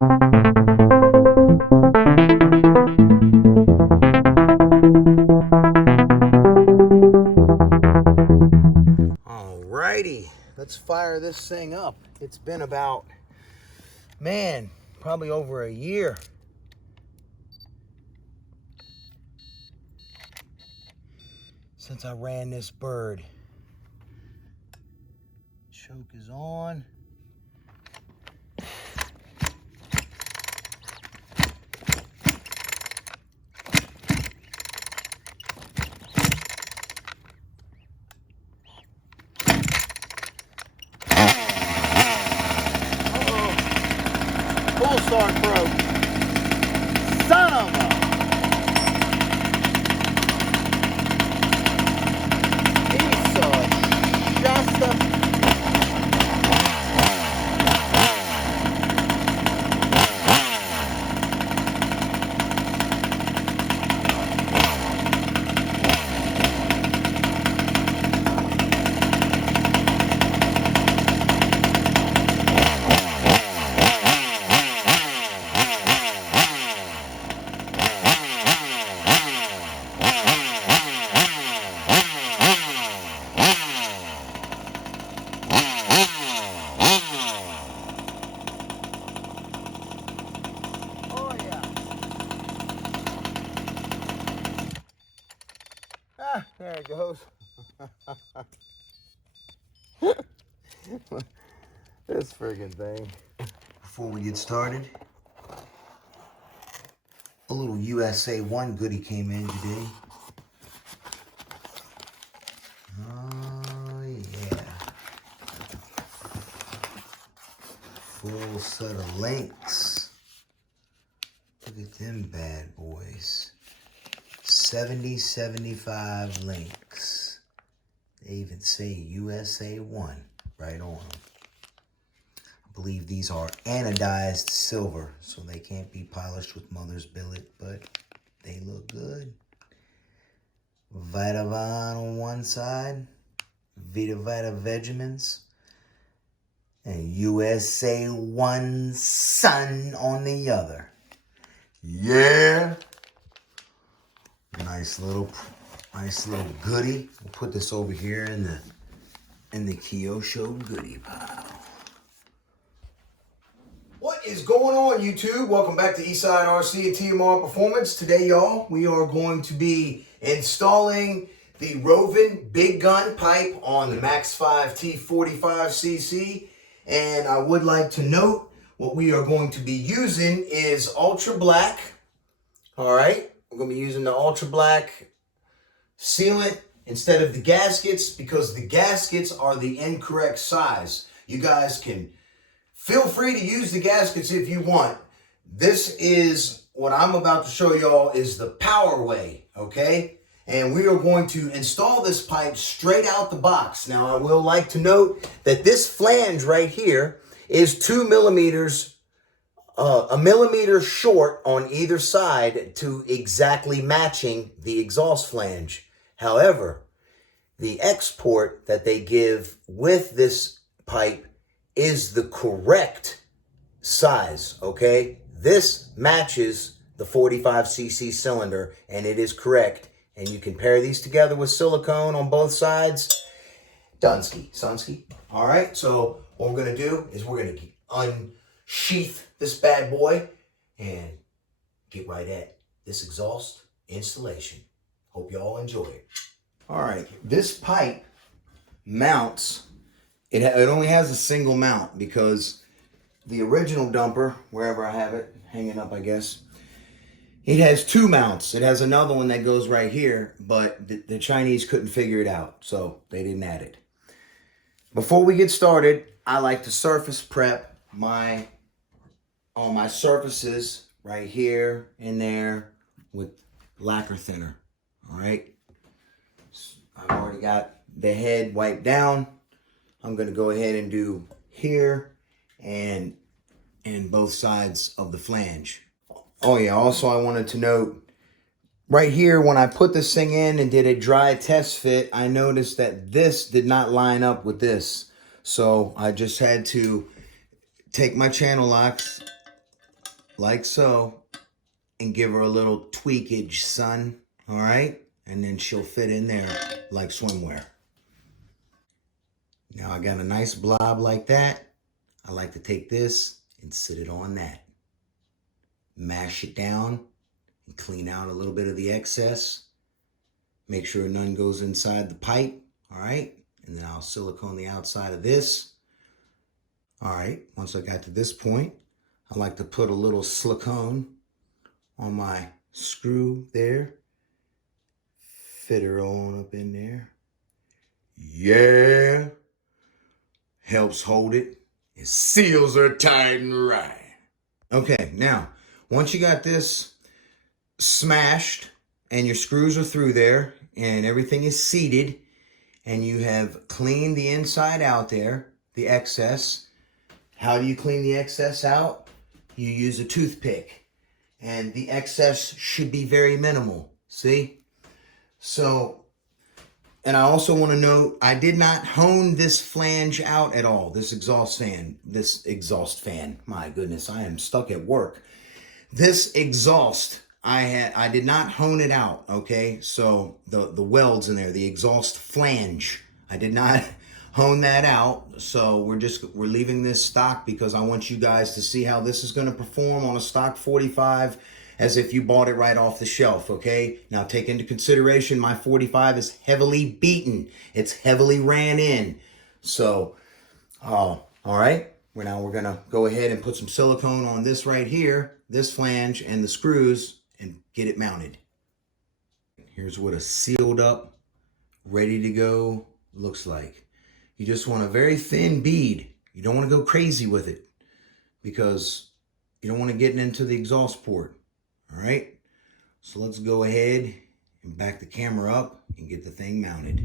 Alrighty, let's fire this thing up. It's been about, man, probably over a year since I ran this bird. Choke is on. Full start broke. Son of a... Piece of Shasta. There it goes. This friggin' thing. Before we get started, a little USA 1 goodie came in today. Oh yeah. Full set of links. Look at them bad boys. 75 links. They even say USA 1 right on them. I believe these are anodized silver, so they can't be polished with mother's billet, but they look good. Vitavan on one side, Vita Vegemins, and USA 1 Sun on the other. Yeah. Nice little goodie. We'll put this over here in the Kyosho goodie pile. What is going on, YouTube? Welcome back to Eastside RC and TMR Performance. Today, y'all, we are going to be installing the Rovan big gun pipe on the Max5T 45cc. And I would like to note what we are going to be using is ultra black. All right. We're going to be using the ultra black sealant instead of the gaskets because the gaskets are the incorrect size. You guys can feel free to use the gaskets if you want. This is what I'm about to show y'all is the power way, okay? And we are going to install this pipe straight out the box. Now, I will like to note that this flange right here is 2 millimeters a millimeter short on either side to exactly matching the exhaust flange. However, the export that they give with this pipe is the correct size, okay? This matches the 45cc cylinder and it is correct. And you can pair these together with silicone on both sides. Sunsky. All right, so what we're gonna do is we're gonna unsheath this bad boy and get right at this exhaust installation. Hope y'all enjoy it. All right, this pipe mounts, it only has a single mount because the original dumper, wherever I have it, hanging up I guess, it has 2 mounts. It has another one that goes right here, but the Chinese couldn't figure it out, so they didn't add it. Before we get started, I like to surface prep all my surfaces right here and there with lacquer thinner. All right, I've already got the head wiped down. I'm going to go ahead and do here and both sides of the flange. Oh yeah, also I wanted to note right here when I put this thing in and did a dry test fit, I noticed that this did not line up with this. So I just had to take my channel locks like so, and give her a little tweakage, son. All right? And then she'll fit in there like swimwear. Now I got a nice blob like that. I like to take this and sit it on that. Mash it down and clean out a little bit of the excess. Make sure none goes inside the pipe. All right? And then I'll silicone the outside of this. All right, once I got to this point, I like to put a little silicone on my screw there. Fit her on up in there. Yeah. Helps hold it. It seals her tight and right. Okay, now, once you got this smashed and your screws are through there and everything is seated and you have cleaned the inside out there, the excess. How do you clean the excess out? You use a toothpick. And the excess should be very minimal. See? So, and I also want to note, I did not hone this flange out at all. This exhaust fan. My goodness, I am stuck at work. This exhaust, I did not hone it out, okay? So the welds in there, the exhaust flange, I did not hone that out. So we're leaving this stock because I want you guys to see how this is going to perform on a stock 45 as if you bought it right off the shelf, okay? Now take into consideration my 45 is heavily beaten. It's heavily ran in. So, all right. Now we're going to go ahead and put some silicone on this right here, this flange and the screws, and get it mounted. Here's what a sealed up, ready to go looks like. You just want a very thin bead. You don't want to go crazy with it because you don't want to get into the exhaust port. All right. So let's go ahead and back the camera up and get the thing mounted.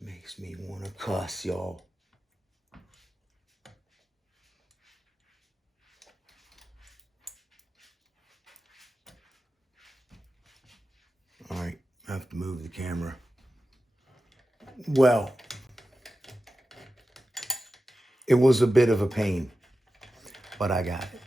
Makes me want to cuss, y'all. All right, I have to move the camera. Well, it was a bit of a pain, but I got it.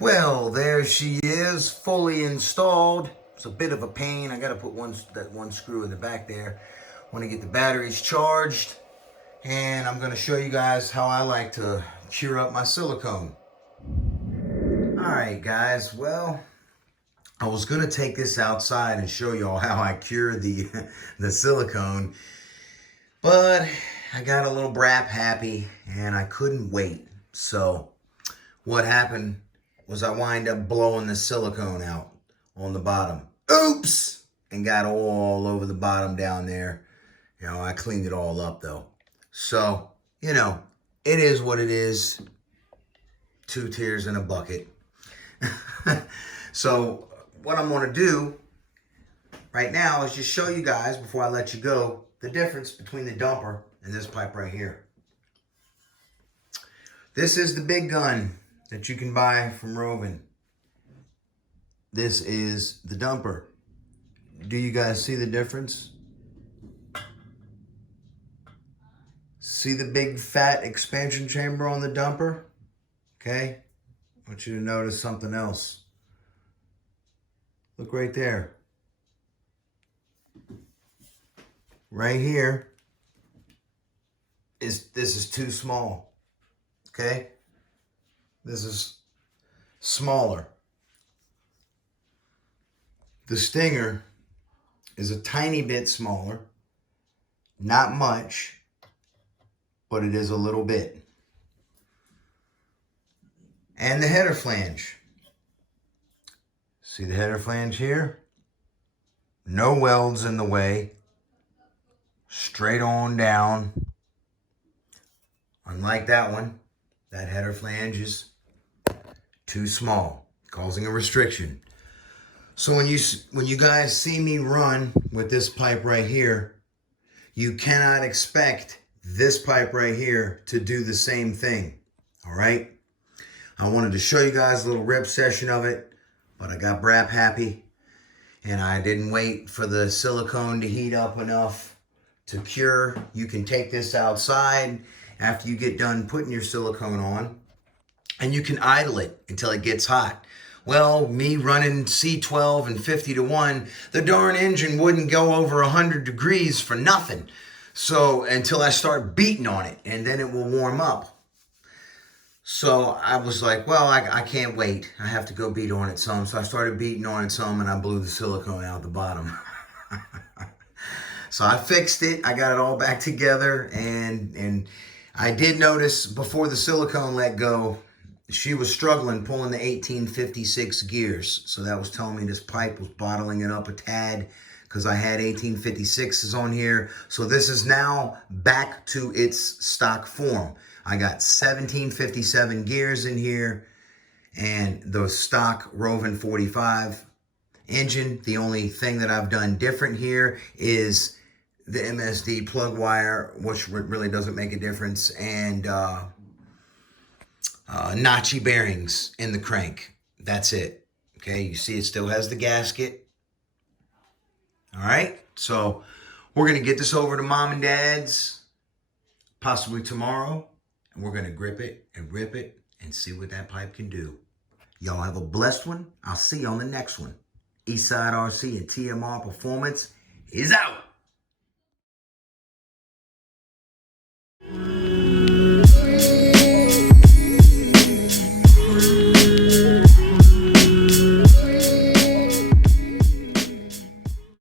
Well, there she is, fully installed. It's a bit of a pain. I got to put that one screw in the back there. Want to get the batteries charged, and I'm going to show you guys how I like to cure up my silicone. All right, guys. Well, I was going to take this outside and show y'all how I cure the silicone, but I got a little brap happy, and I couldn't wait. So what happened was I wind up blowing the silicone out on the bottom. Oops! And got all over the bottom down there. You know, I cleaned it all up though. So, you know, it is what it is. 2 tears in a bucket. So, what I'm going to do right now is just show you guys, before I let you go, the difference between the dumper and this pipe right here. This is the big gun that you can buy from Rovan. This is the dumper. Do you guys see the difference? See the big fat expansion chamber on the dumper? Okay. I want you to notice something else. Look right there. Right here this is too small. Okay? This is smaller. The Stinger is a tiny bit smaller. Not much, but it is a little bit. And the header flange. See the header flange here? No welds in the way. Straight on down. Unlike that one, that header flange is too small, causing a restriction. So when you guys see me run with this pipe right here, you cannot expect this pipe right here to do the same thing. All right? I wanted to show you guys a little rip session of it, but I got Brap happy and I didn't wait for the silicone to heat up enough to cure. You can take this outside after you get done putting your silicone on and you can idle it until it gets hot. Well, me running C12 and 50 to 1, the darn engine wouldn't go over 100 degrees for nothing. So until I start beating on it, and then it will warm up. So I was like, well, I can't wait. I have to go beat on it some. So I started beating on it some, and I blew the silicone out the bottom. So I fixed it. I got it all back together, and I did notice before the silicone let go, she was struggling pulling the 1856 gears. So that was telling me this pipe was bottling it up a tad because I had 1856s on here. So this is now back to its stock form. I got 1757 gears in here and the stock Rovan 45 engine. The only thing that I've done different here is the MSD plug wire, which really doesn't make a difference, and notchy bearings in the crank. That's it. Okay, you see it still has the gasket. All right, so we're going to get this over to mom and dad's possibly tomorrow, and we're going to grip it and rip it and see what that pipe can do. Y'all have a blessed one. I'll see you on the next one. Eastside RC and TMR Performance is out.